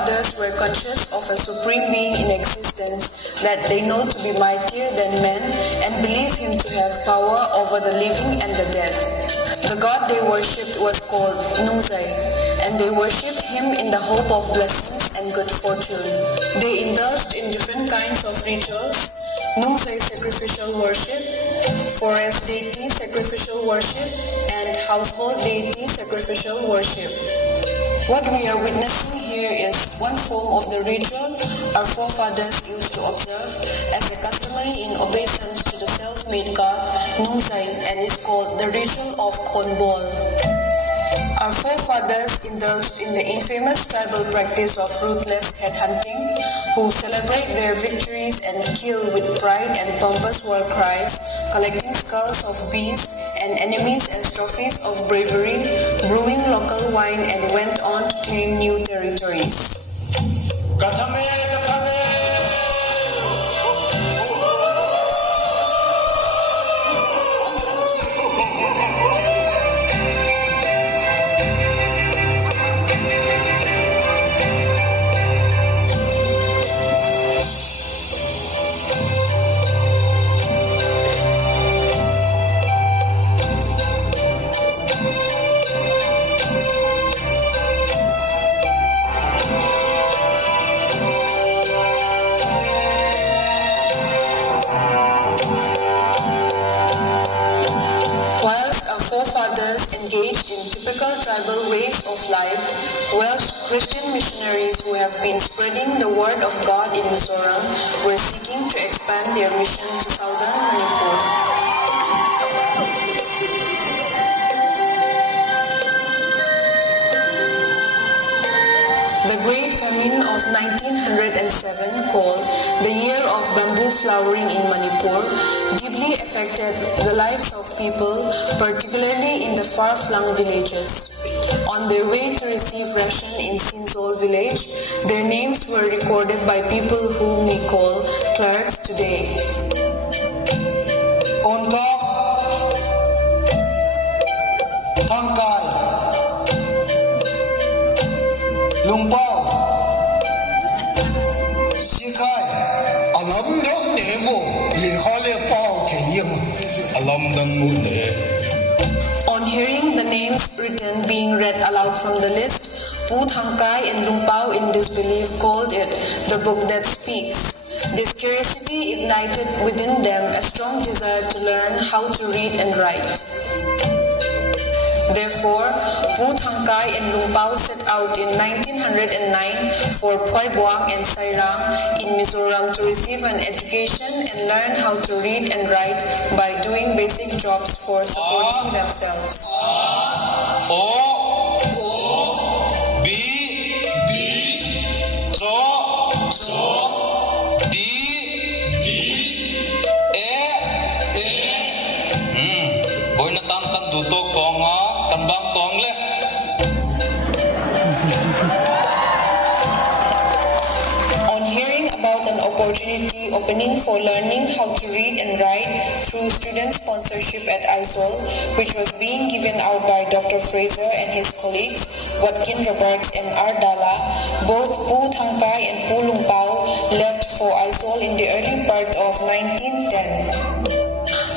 forefathers were conscious of a supreme being in existence that they know to be mightier than men and believe him to have power over the living and the dead. The god they worshipped was called Nuzai, and they worshipped him in the hope of blessings and good fortune. They indulged in different kinds of rituals: Nuzai sacrificial worship, forest deity sacrificial worship, and household deity sacrificial worship. What we are witnessing here is one form of the ritual our forefathers used to observe as a customary in obeisance to the self-made god Nuzai, and is called the ritual of Konbol. Our forefathers indulged in the infamous tribal practice of ruthless headhunting, who celebrate their victories and kill with pride and pompous war cries, collecting skulls of beasts and enemies as trophies of bravery, brewing local wine, and went on to claim new territories. Engaged in typical tribal ways of life, Welsh Christian missionaries who have been spreading the word of God in Mizoram were seeking to expand their mission to southern Manipur. The Great Famine of 1907, called the Year of Bamboo Flowering in Manipur, deeply affected the lives of people, particularly in the far-flung villages. On their way to receive ration in Sinsol village, their names were recorded by people whom we call clerics today. Lumbao, Sikai, Alam Dong Nemo, Lihole Pao Kayim, Alam Dong Munde. On hearing the names written being read aloud from the list, Pu Thangkai and Lumpao in disbelief called it the book that speaks. This curiosity ignited within them a strong desire to learn how to read and write. Therefore, Pu Thangkai and Lumpao set out in 1909 for Phoi Buang and Sairang in Mizoram to receive an education and learn how to read and write by doing basic jobs for supporting themselves. On hearing about an opportunity opening for learning how to read and write through student sponsorship at Aizawl, which was being given out by Dr. Fraser and his colleagues, Watkin Roberts and R. Dalla, both Pu Thangkai and Pu Lumpao left for Aizawl in the early part of 1910.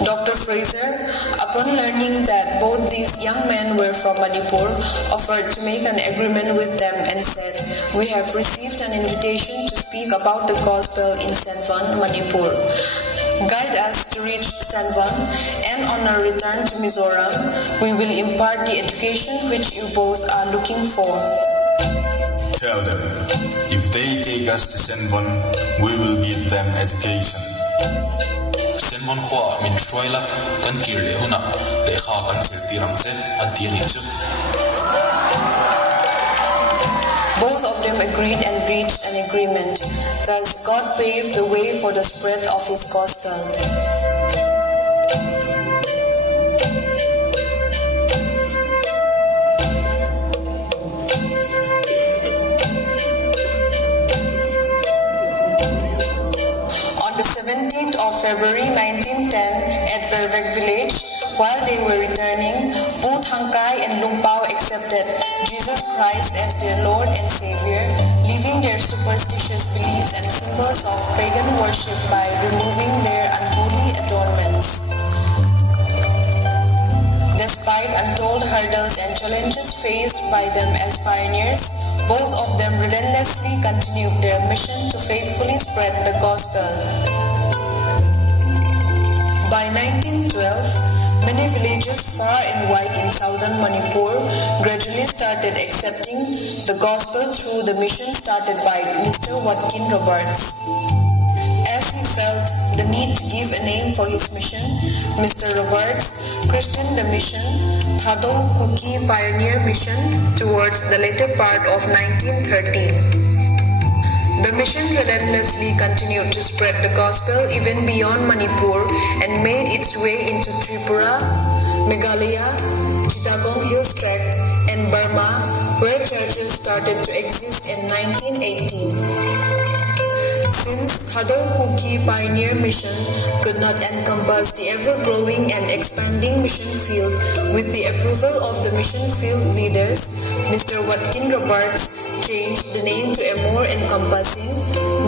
Dr. Fraser, upon learning that both these young men were from Manipur, offered to make an agreement with them and said, "We have received an invitation to speak about the gospel in Sanvan, Manipur. Guide us to reach Sanvan, and on our return to Mizoram, we will impart the education which you both are looking for." Tell them, if they take us to Sanvan, we will give them education. Mon khwa min shroila kan kir le huna le kha kan sir tirang che atiani chu. Both of them agreed and reached an agreement. Thus God paved the way for the spread of his gospel. February 1910 at Vervek village, while they were returning, Pu Thangkai and Lumpao accepted Jesus Christ as their Lord and Savior, leaving superstitious beliefs and symbols of pagan worship by removing their unholy adornments. Despite untold hurdles and challenges faced by them as pioneers, both of them relentlessly continued their mission to faithfully spread the gospel. By 1912, many villages far and wide in southern Manipur gradually started accepting the gospel through the mission started by Mr. Watkin Roberts. As he felt the need to give a name for his mission, Mr. Roberts christened the mission Thado Kuki Pioneer Mission towards the later part of 1913. The mission relentlessly continued to spread the gospel even beyond Manipur and made its way into Tripura, Meghalaya, Chittagong Hills Tract, and Burma, where churches started to exist in 1918. Since Thado Kuki Pioneer Mission could not encompass the ever-growing and expanding mission field with the approval of the mission field leaders, Mr. Watkin Roberts changed the name to a more encompassing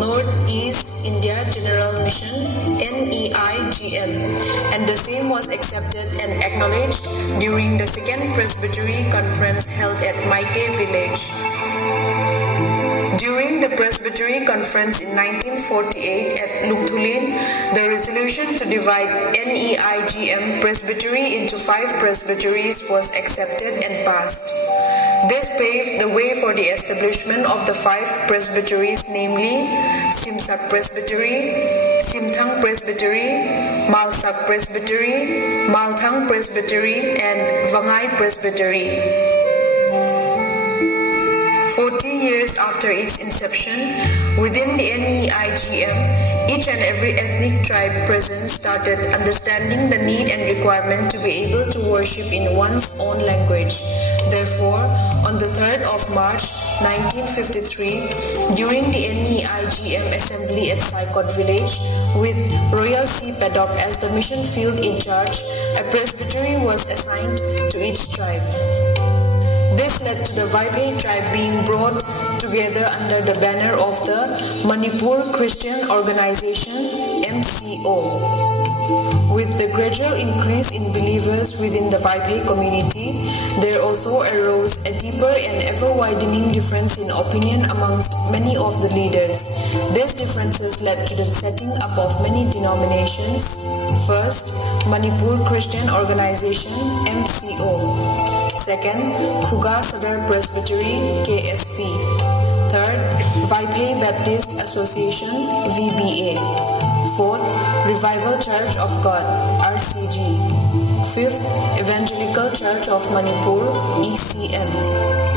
Northeast India General Mission (NEIGM), and the same was accepted and acknowledged during the Second Presbytery Conference held at Maite Village. During the Presbytery Conference in 1948 at Lukthulin, the resolution to divide NEIGM Presbytery into 5 presbyteries was accepted and passed. This paved the way for the establishment of the 5 presbyteries, namely Simsak Presbytery, Simthang Presbytery, Malsak Presbytery, Malthang Presbytery, and Vangai Presbytery. 40 years after its inception, within the NEIGM, each and every ethnic tribe present started understanding the need and requirement to be able to worship in one's own language. Therefore, on the 3rd of March 1953, during the NEIGM assembly at Saikot village, with Royal C. Paddock as the mission field in charge, a presbytery was assigned to each tribe. This led to the Vaiphe tribe being brought together under the banner of the Manipur Christian Organization (MCO). With the gradual increase in believers within the Vaiphe community, there also arose a deeper and ever-widening difference in opinion amongst many of the leaders. These differences led to the setting up of many denominations. First, Manipur Christian Organization (MCO). Second, Khuga Sadar Presbytery (KSP). Third, Vaiphe Baptist Association (VBA). Fourth, Revival Church of God (RCG). Fifth, Evangelical Church of Manipur (ECM).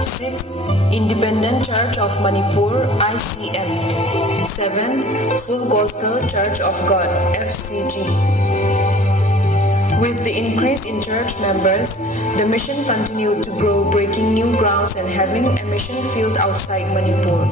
Sixth, Independent Church of Manipur (ICM). Seventh, Full Gospel Church of God (FCG). With the increase in church members, the mission continued to grow, breaking new grounds and having a mission field outside Manipur.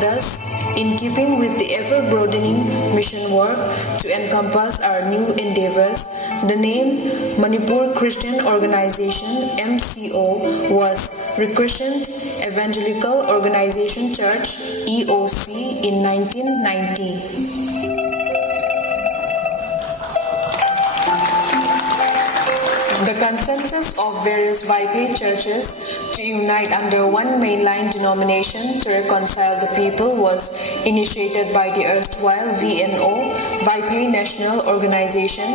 Thus, in keeping with the ever-broadening mission work to encompass our new endeavors, the name Manipur Christian Organization (MCO) was rechristened Evangelical Organization Church (EOC) in 1990. The consensus of various Vaiphe churches to unite under one mainline denomination to reconcile the people was initiated by the erstwhile VNO, Vaiphe National Organization,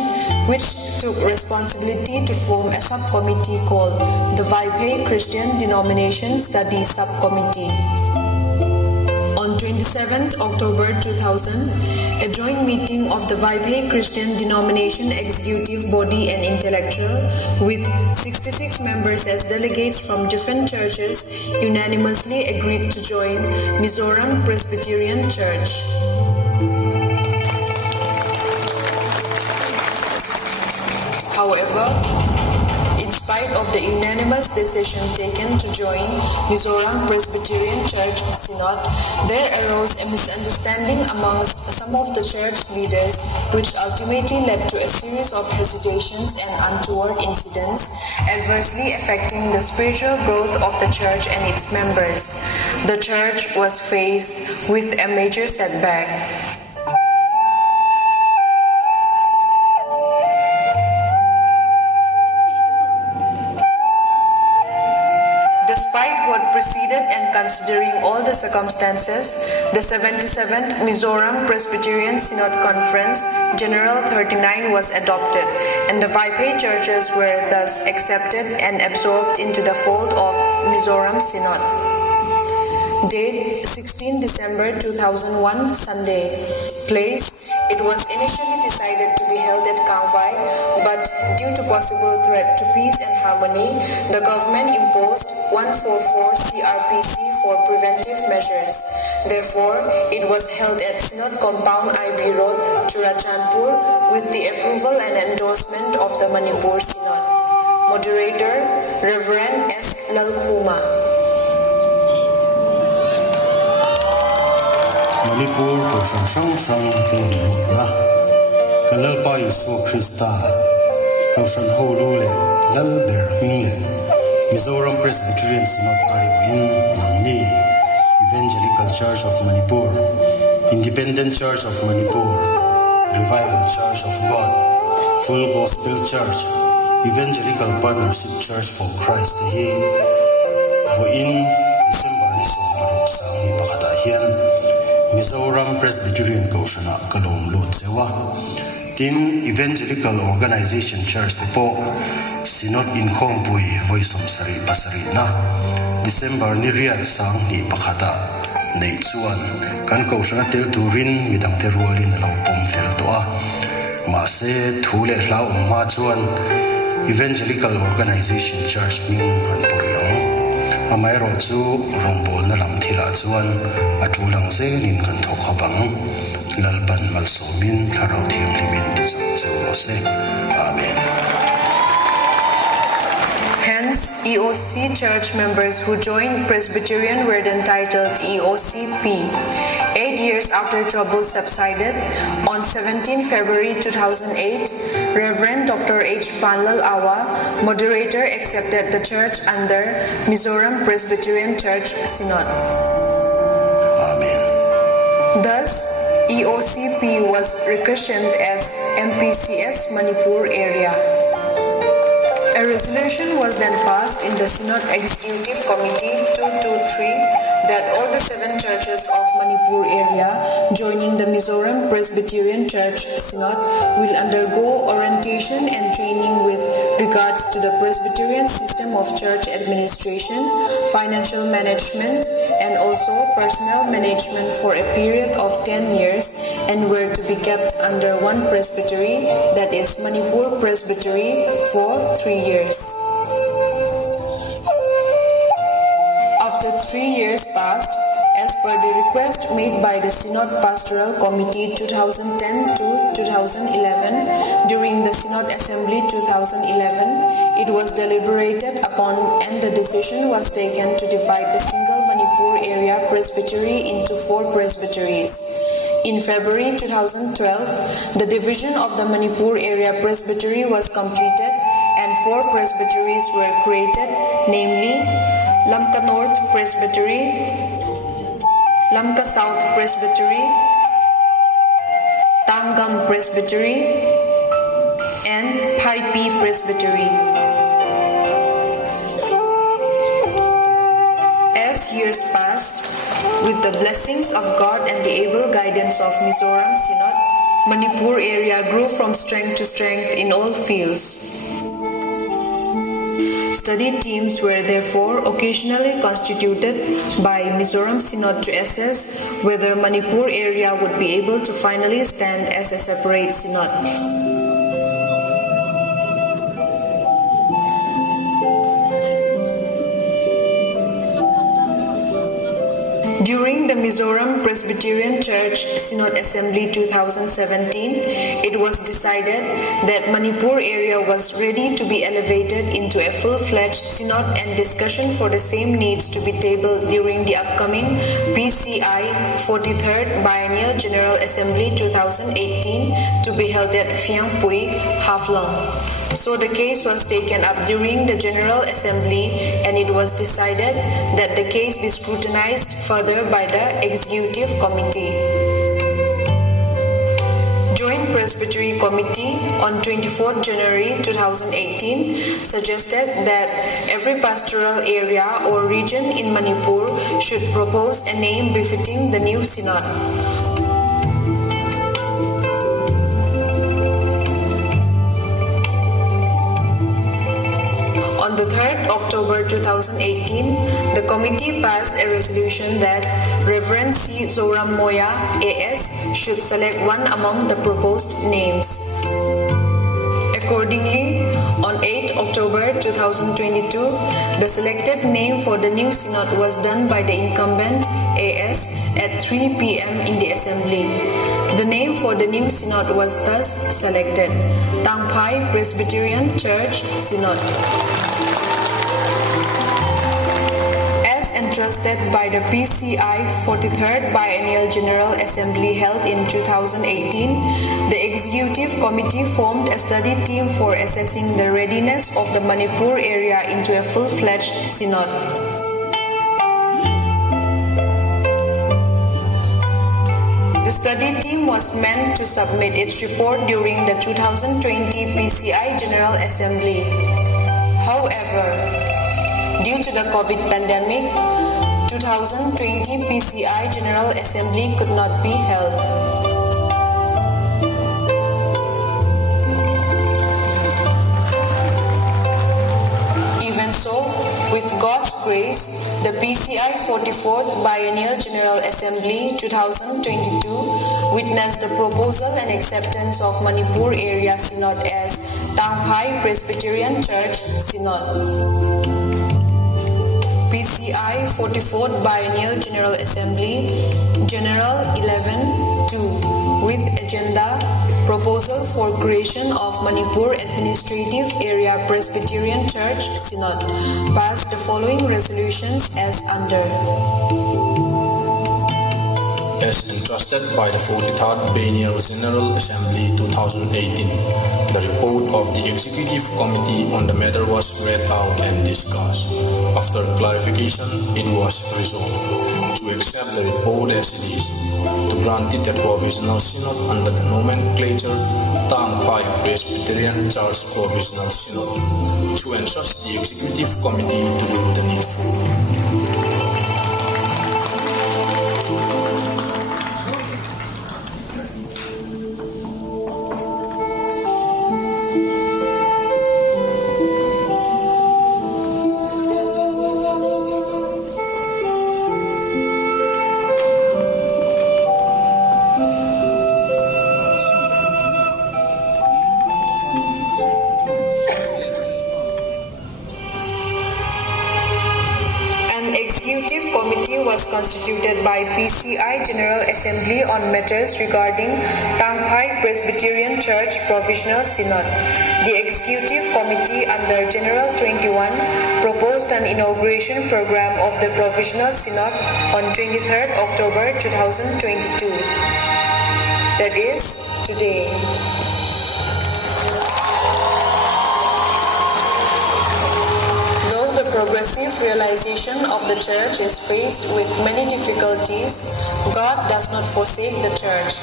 which took responsibility to form a subcommittee called the Vaiphe Christian Denomination Study Subcommittee. On 27th October 2000, a joint meeting of the Vaiphe Christian Denomination Executive Body and Intellectual, with 66 members as delegates from different churches, unanimously agreed to join Mizoram Presbyterian Church. However, in spite of the unanimous decision taken to join Mizoram Presbyterian Church Synod, there arose a misunderstanding amongst some of the church leaders, which ultimately led to a series of hesitations and untoward incidents, adversely affecting the spiritual growth of the church and its members. the church was faced with a major setback. Despite what preceded and considering all the circumstances, the 77th Mizoram Presbyterian Synod Conference General 39 was adopted, and the Vaipai churches were thus accepted and absorbed into the fold of Mizoram Synod. Date 16 December 2001, Sunday. Place, it was initially decided to be held at Kangvai, but due to possible threat to peace and harmony, the government imposed 144 CRPC for preventive measures. Therefore, it was held at Synod Compound IB Road, Churachandpur, with the approval and endorsement of the Manipur Synod. Moderator, Reverend S. Lalkhuma. Manipur ko sang na kalal pa Yesu Krista ko san holu le lal ber le Mizoram Presbyterian Synod in Nangni Evangelical Church of Manipur, Independent Church of Manipur, Revival Church of God, Full Gospel Church, Evangelical Partnership Church for Christ the in December ni so barok sang ni pakadahian Mizoram Presbyterian Koshana Kalom Lut Sewa Tin Evangelical Organization Church po Synod in Khompui Voice of Sari Pasari na December ni Riyad sang ni pakada nei chuan kan Koshana tel turin midang terualin alo pom fel to a ma se thule hlau ma chuan Evangelical Organization Church min an poriang amai ro chu rongbol na lam thila chuan atulang zelin kan thok hawang lalban malsomin tharau thiam limin ti chu se amen. Hence, EOC church members who joined Presbyterian were entitled EOCP. 8 years after trouble subsided, on 17 February 2008, Reverend Dr. H. Vanlal Awa, moderator, accepted the church under Mizoram Presbyterian Church Synod. Amen. Thus, EOCP was rechristened as MPCS Manipur area. A resolution was then passed in the Synod Executive Committee 223 that all the 7 churches of Manipur area joining the Mizoram Presbyterian Church Synod will undergo orientation and training with regards to the Presbyterian system of church administration, financial management, and also personnel management for a period of 10 years and were to be kept under one presbytery, that is Manipur Presbytery, for 3 years. After 3 years passed, as per the request made by the Synod Pastoral Committee 2010 to 2011, during the Synod Assembly 2011, it was deliberated upon and the decision was taken to divide the single Manipur area presbytery into 4 presbyteries. In February 2012, the division of the Manipur area presbytery was completed and 4 presbyteries were created, namely Lamka North Presbytery, Lamka South Presbytery, Tangam Presbytery, and Phaipi Presbytery. As years passed, with the blessings of God and the able guidance of Mizoram Synod, Manipur area grew from strength to strength in all fields. Study teams were therefore occasionally constituted by Mizoram Synod to assess whether Manipur area would be able to finally stand as a separate synod. During the Mizoram Presbyterian Church Synod Assembly 2017, it was decided that Manipur area was ready to be elevated into a full-fledged synod, and discussion for the same needs to be tabled during the upcoming PCI 43rd Biennial General Assembly 2018 to be held at Phiang Pui, Haflong. So the case was taken up during the General Assembly, and it was decided that the case be scrutinized further by the Executive Committee. Joint Presbytery Committee on 24th January 2018 suggested that every pastoral area or region in Manipur should propose a name befitting the new synod. On the 3rd October 2018, the committee passed a resolution that Reverend C. Zoram Moya, A.S., should select one among the proposed names. Accordingly, on 8 October 2022, the selected name for the new synod was done by the incumbent, A.S., at 3 p.m. in the assembly. The name for the new synod was thus selected: Tangpai Presbyterian Church Synod. Entrusted by the PCI 43rd Biennial General Assembly held in 2018, the Executive Committee formed a study team for assessing the readiness of the Manipur area into a full-fledged synod. The study team was meant to submit its report during the 2020 PCI General Assembly. However, due to the COVID pandemic, 2020 PCI General Assembly could not be held. Even so, with God's grace, the PCI 44th Biennial General Assembly 2022 witnessed the proposal and acceptance of Manipur Area Synod as Tangpai Presbyterian Church Synod. PCI 44th Biennial General Assembly, General 11-2, with agenda Proposal for Creation of Manipur Administrative Area Presbyterian Church Synod, passed the following resolutions as under. As entrusted by the 43rd Biennial General Assembly 2018, the report of the Executive Committee on the matter was read out and discussed. After clarification, it was resolved to accept the report as it is, to grant it a provisional synod under the nomenclature Tangpai Presbyterian Church Provisional Synod, to entrust the Executive Committee to do the needful. Constituted by PCI General Assembly on matters regarding Tangpai Presbyterian Church Provisional Synod. The Executive Committee under General 21 proposed an inauguration program of the Provisional Synod on 23rd October 2022. That is, today. Progressive realization of the church is faced with many difficulties, God does not forsake the church.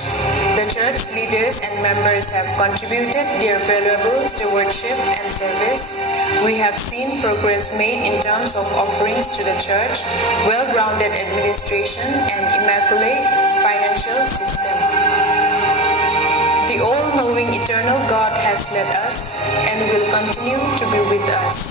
The church leaders and members have contributed their valuable stewardship and service. We have seen progress made in terms of offerings to the church, well-grounded administration, and immaculate financial system. The all-knowing eternal God has led us and will continue to be with us.